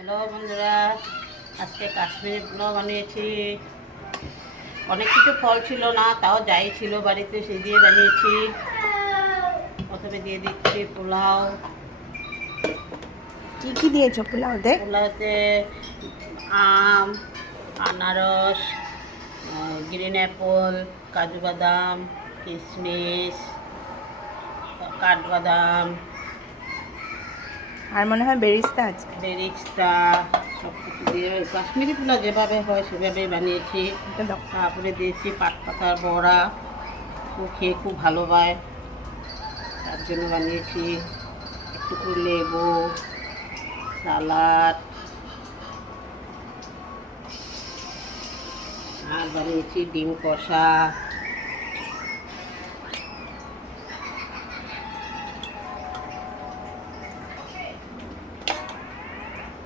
Hello বন্ধুরা, আজকে কাশ্মীরি পোলাও বানিয়েছি। অনেক কিছু ফল ছিল না, তাও যাই ছিল বাড়িতে সে দিয়ে বানিয়েছি। প্রথমে দিয়ে দিচ্ছি পোলাও। কি কি দিয়েছো পোলাওতে? পোলাওতে আম, আনারস, গ্রিন অ্যাপল, কাজু বাদাম, কিশমিশ, কাঠবাদাম, আর মনে হয় বেরিস্তা আছে। বেরিস্তা, সব কিছু দিয়ে কাশ্মীরি পোলাও যেভাবে হয় সেভাবেই বানিয়েছি। এটা দাও। তারপরে দিয়েছি পাতার বড়া, ও খেয়ে খুব ভালো পায়, তার জন্য বানিয়েছি। একটু লেবু, সালাড, আর বানিয়েছি ডিম কষা।